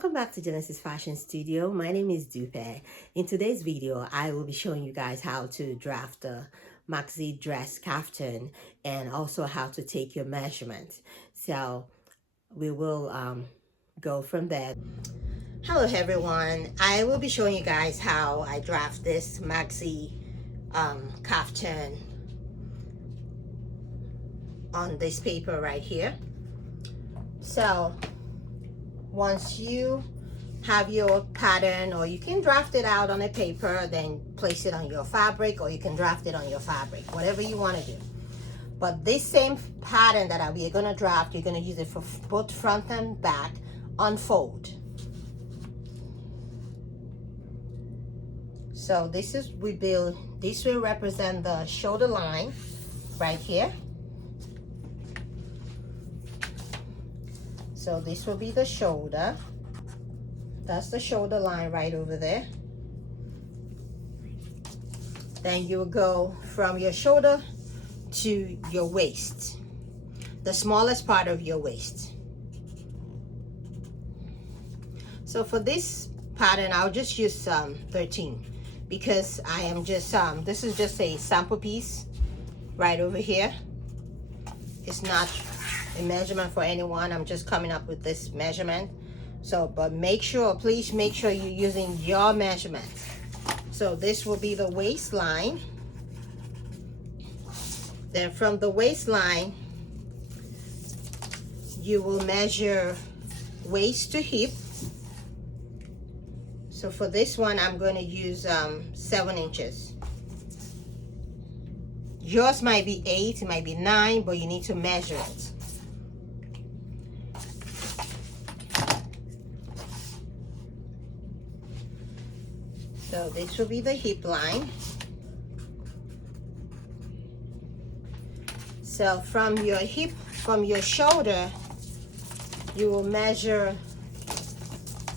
Welcome back to Genesis Fashion Studio. My name is Dupe. In today's video, I will be showing you guys how to draft a maxi dress kaftan and also how to take your measurement. So we will go from there. Hello everyone. I will be showing you guys how I draft this maxi kaftan on this paper right here. So once you have your pattern, or you can draft it out on a paper, then place it on your fabric, or you can draft it on your fabric, whatever you want to do. But this same pattern that we are going to draft, you're going to use it for both front and back. Unfold. So this is, we build, this will represent the shoulder line right here. So this will be the shoulder. That's the shoulder line right over there. Then you will go from your shoulder to your waist, the smallest part of your waist. So for this pattern, I'll just use 13 because I am just, this is just a sample piece right over here. It's not a measurement for anyone. I'm just coming up with this measurement. So, but make sure, please make sure you're using your measurements. So this will be the waistline. Then from the waistline, you will measure waist to hip. So for this one, I'm going to use 7 inches. Yours might be 8, it might be 9, but you need to measure it. So this will be the hip line. So from your hip, from your shoulder, you will measure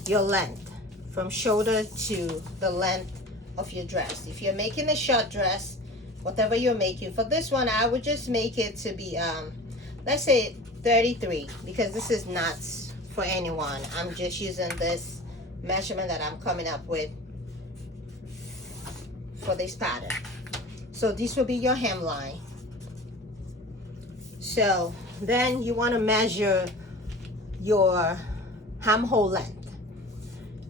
your length from shoulder to the length of your dress. If you're making a short dress, whatever you're making, for this one, I would just make it to be, let's say 33, because this is not for anyone. I'm just using this measurement that I'm coming up with for this pattern. So this will be your hemline. So then you want to measure your armhole length.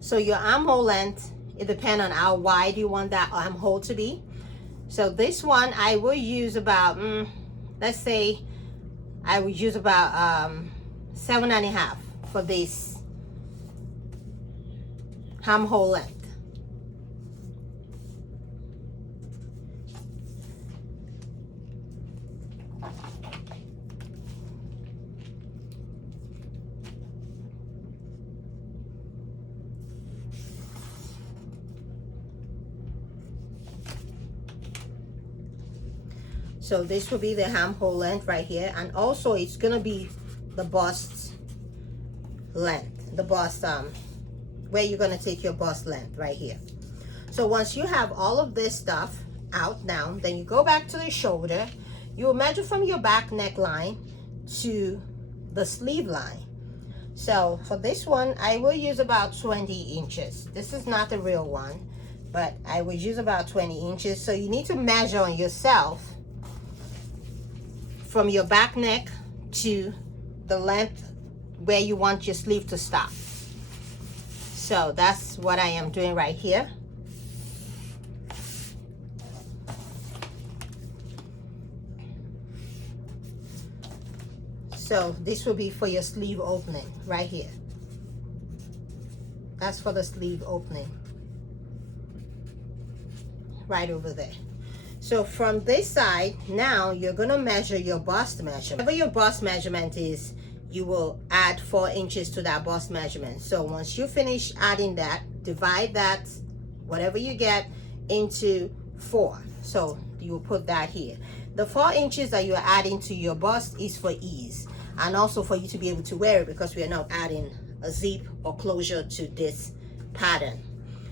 So your armhole length, it depends on how wide you want that armhole to be. So this one I will use about, let's say I would use about 7.5 for this armhole length. So this will be the armhole length right here, and also it's gonna be the bust length, the bust where you're gonna take your bust length right here. So once you have all of this stuff out now, then you go back to the shoulder. You will measure from your back neckline to the sleeve line. So for this one, I will use about 20 inches. This is not the real one, but I will use about 20 inches. So you need to measure on yourself from your back neck to the length where you want your sleeve to stop. So that's what I am doing right here. So this will be for your sleeve opening right here. That's for the sleeve opening right over there. So from this side, now you're gonna measure your bust measurement. Whatever your bust measurement is, you will add 4 inches to that bust measurement. So once you finish adding that, divide that, whatever you get, into 4. So you will put that here. The 4 inches that you're adding to your bust is for ease, and also for you to be able to wear it, because we are not adding a zip or closure to this pattern.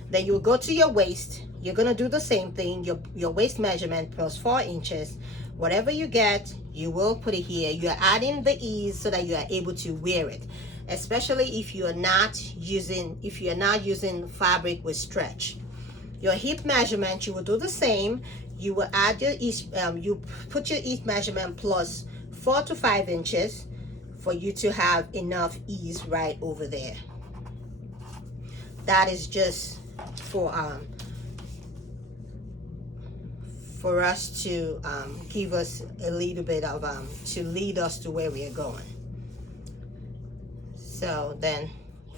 Then you'll go to your waist. You're gonna do the same thing, your waist measurement plus 4 inches. Whatever you get, you will put it here. You're adding the ease so that you are able to wear it. especially if you're not using fabric with stretch. Your hip measurement, you will do the same. You will add your east, you put your east measurement plus 4 to 5 inches for you to have enough ease right over there. That is just for us to give us a little bit of to lead us to where we are going. So then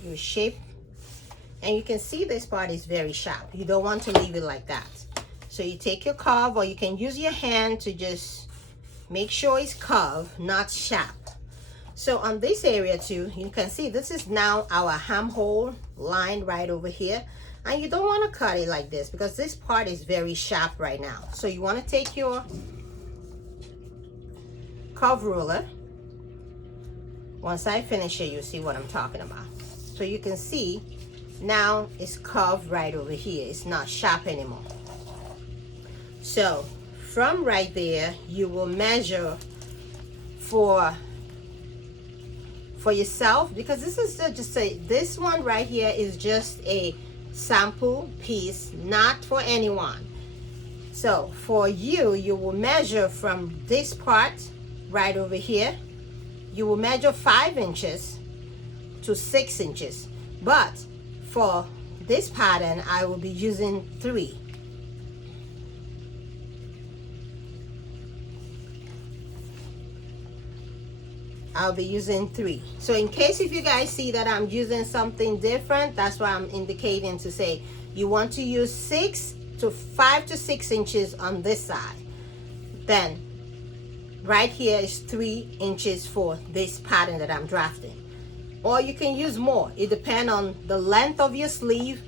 you shape, and you can see this part is very sharp. You don't want to leave it like that. So you take your curve, or you can use your hand to just make sure it's curved, not sharp. So on this area too, you can see this is now our hem hole line right over here. And you don't want to cut it like this because this part is very sharp right now. So you want to take your curve ruler. Once I finish it, you'll see what I'm talking about. So you can see now it's curved right over here. It's not sharp anymore. So from right there, you will measure for yourself, because this is just say this one right here is just a sample piece, not for anyone. So for you, you will measure from this part right over here. You will measure 5 inches to 6 inches, but for this pattern I will be using 3. I'll be using 3. So in case if you guys see that I'm using something different, that's why I'm indicating to say you want to use 5 to 6 inches on this side. Then right here is 3 inches for this pattern that I'm drafting. Or you can use more. It depends on the length of your sleeve.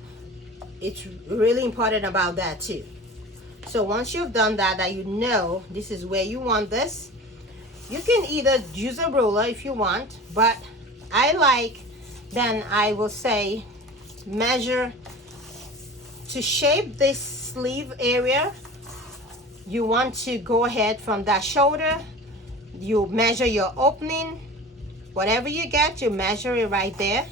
It's really important about that too. So once you've done that you know this is where you want this, you can either use a ruler if you want, but then I will say measure to shape this sleeve area. You want to go ahead from that shoulder, you measure your opening, whatever you get, you measure it right there.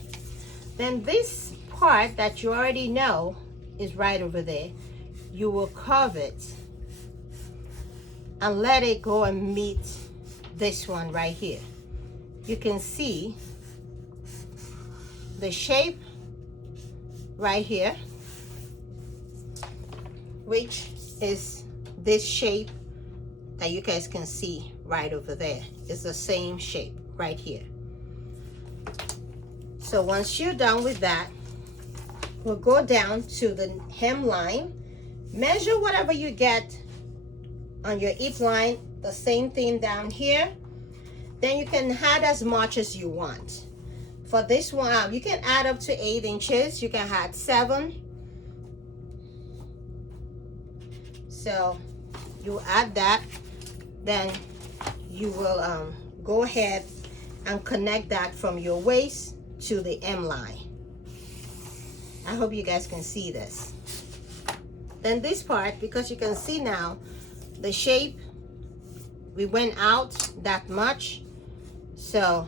Then this part that you already know is right over there, you will curve it and let it go and meet this one right here. You can see the shape right here, which is this shape that you guys can see right over there. It's the same shape right here. So once you're done with that, we'll go down to the hem line, measure whatever you get on your hip line, the same thing down here. Then you can add as much as you want. For this one, you can add up to 8 inches. You can add 7. So you add that, then you will go ahead and connect that from your waist to the hem line. I hope you guys can see this. Then this part, because you can see now the shape, we went out that much, so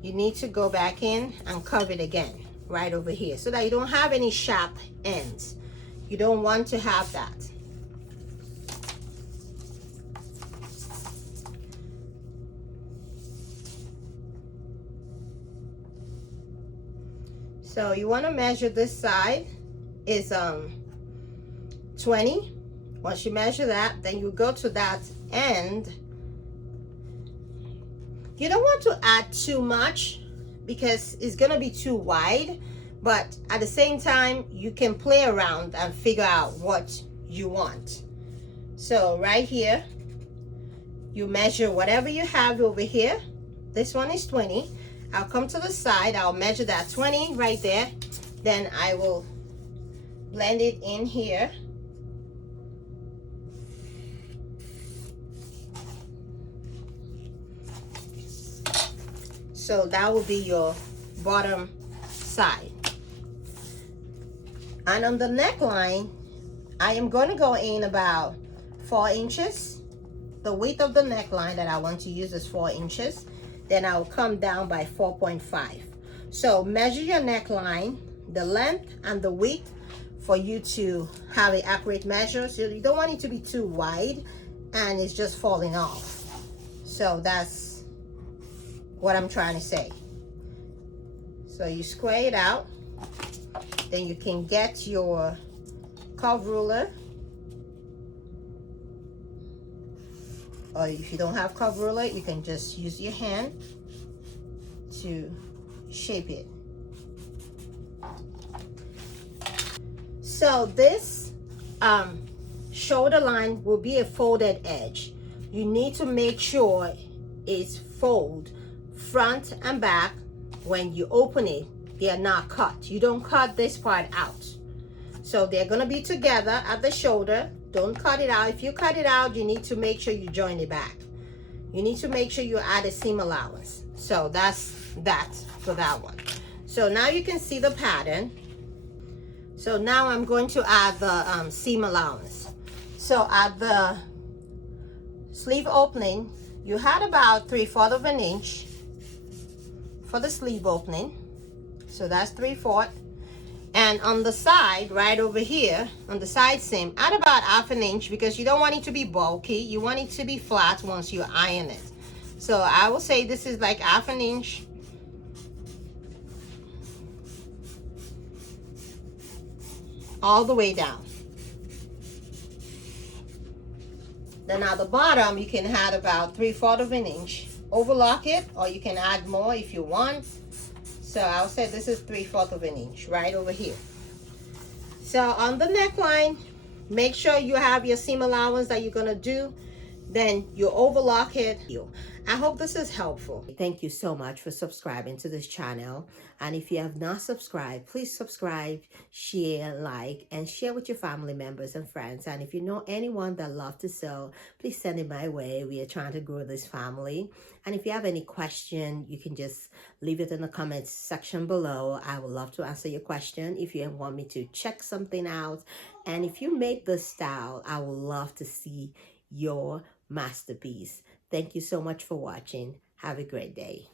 you need to go back in and curve it again right over here so that you don't have any sharp ends. You don't want to have that. So you want to measure this side is 20. Once you measure that, then you go to that end. You don't want to add too much because it's gonna be too wide, but at the same time you can play around and figure out what you want. So right here you measure whatever you have over here. This one is 20. I'll come to the side, I'll measure that 20 right there, then I will blend it in here. So that will be your bottom side. And on the neckline, I am going to go in about 4 inches. The width of the neckline that I want to use is 4 inches. then I'll come down by 4.5. So measure your neckline, the length and the width, for you to have an accurate measure. So you don't want it to be too wide and it's just falling off. So that's what I'm trying to say. So you square it out, then you can get your curve ruler, or if you don't have curve ruler, you can just use your hand to shape it. So this shoulder line will be a folded edge. You need to make sure it's fold front and back. When you open it, they are not cut. You don't cut this part out. So they're gonna be together at the shoulder. Don't cut it out. If you cut it out, you need to make sure you join it back. You need to make sure you add a seam allowance. So that's that for that one. So now you can see the pattern. So now I'm going to add the seam allowance. So at the sleeve opening, you had about 3/4 of an inch for the sleeve opening. So that's 3/4. And on the side, right over here, on the side seam, add about 1/2 inch, because you don't want it to be bulky. You want it to be flat once you iron it. So I will say this is like 1/2 inch. All the way down. Then at the bottom, you can add about 3/4 of an inch. Overlock it, or you can add more if you want. So I'll say this is 3/4 of an inch right over here. So on the neckline, make sure you have your seam allowance that you're gonna do. Then you overlock it. I hope this is helpful. Thank you so much for subscribing to this channel. And if you have not subscribed, please subscribe, share, like, and share with your family members and friends. And if you know anyone that loves to sew, please send it my way. We are trying to grow this family. And if you have any question, you can just leave it in the comments section below. I would love to answer your question if you want me to check something out. And if you made this style, I would love to see your masterpiece. Thank you so much for watching. Have a great day.